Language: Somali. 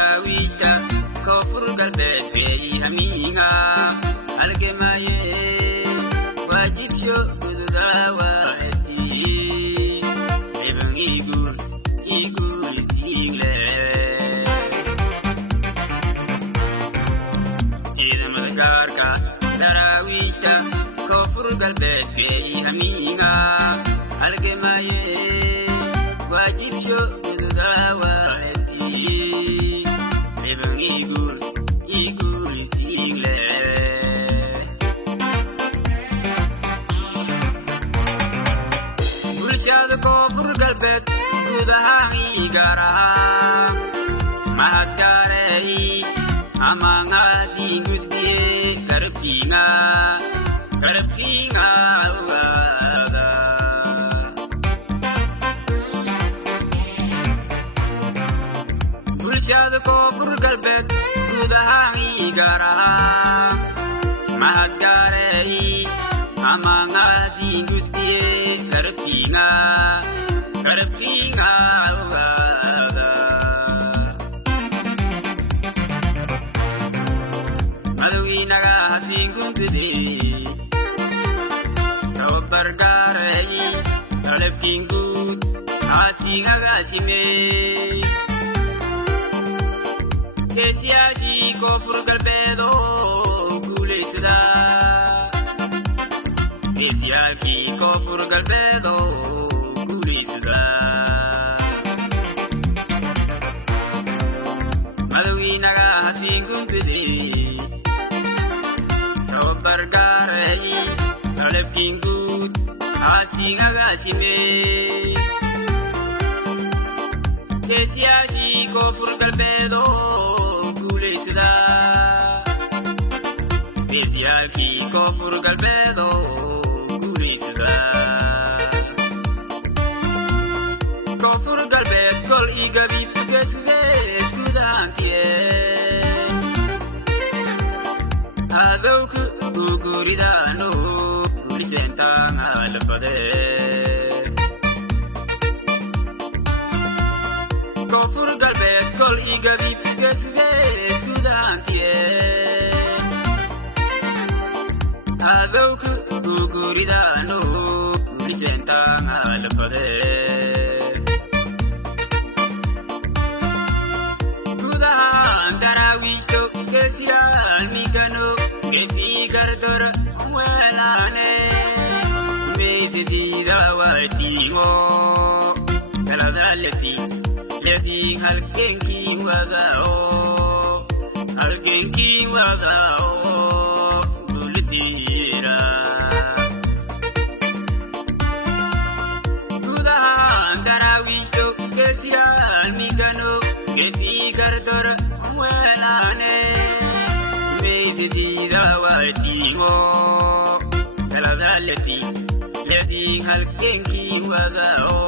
darawiishta koonfur galbeed beeyii hamiinga halgamaaye waajibsho guduraawaati eban iiguul isiigle ciidamada gaarka darawiishta koonfur galbeed beeyii hamiinga halgamaaye waajibsho guduraawaati eban iiguul isiigle bulshada koonfur galbeed guud ahaan gaar ahaan mahadgaaray amaangaasii gudbiye garabkiinga ogaada bulshada koonfur galbeed guud ahaan gaar ahaan mahadgaaray amaangaasii gudbiye garabkiinga ogaada madowgiinaga hasiin gudbide tababar gaaray qalabkiin guud hasiingagaasime geesiyaashii koonfur galbeed oo guulaysada geesiyaalkii koonfur galbeed oo guulaysada madowgiinaga hasiin gudbide tababar gaaray qalabkiin guud hasiingagaasime geesiyaashii koonfur galbeed oo guulaysada geesiyaalkii koonfur galbeed oo guulaysada koonfur galbeed gol ii gabiib geesgees gudaantiye adowka guguridaano guuliseentaanga lafade koonfur galbeed gol ii gabiib geesgees gudaantiye adowka guguridaano guuliseentaanga lafade gudahaan darawiishto geesiyaal migano geesii gardora weelaane meesadiida waatiimo galadaaleti letiin halgenkii wadao duladiira gudahaan darawiishto geesiyaal migano geesii gardora weelaane meesadiida waatiimo galadaaleti letiin halgenkii wadao